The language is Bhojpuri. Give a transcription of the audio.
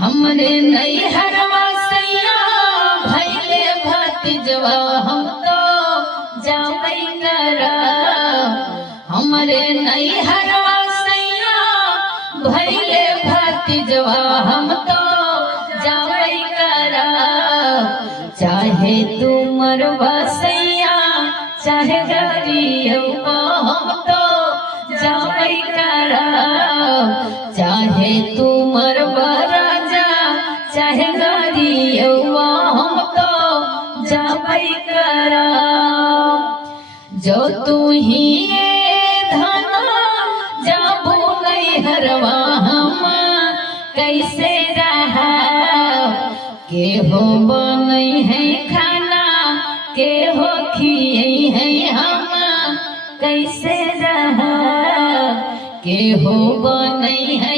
हमरे नैहरवा सैया भैले भतीजवा हम तो जाबै करा। हमरे नैहरवा सैया भैले भतीजवा हम तो जाबै करा। चाहे तू मरवा सैया चाहे गरीबवा हम तो जाबै करा। चाहे तू मरवा राजा चाहे गरीबवा हम तो जाबै करा। जो तू ही धना जाबू नैहरवा हम कैसे रहा। के हो बनै है खाना के हो खिए है हम कैसे रहा। के हो बनै है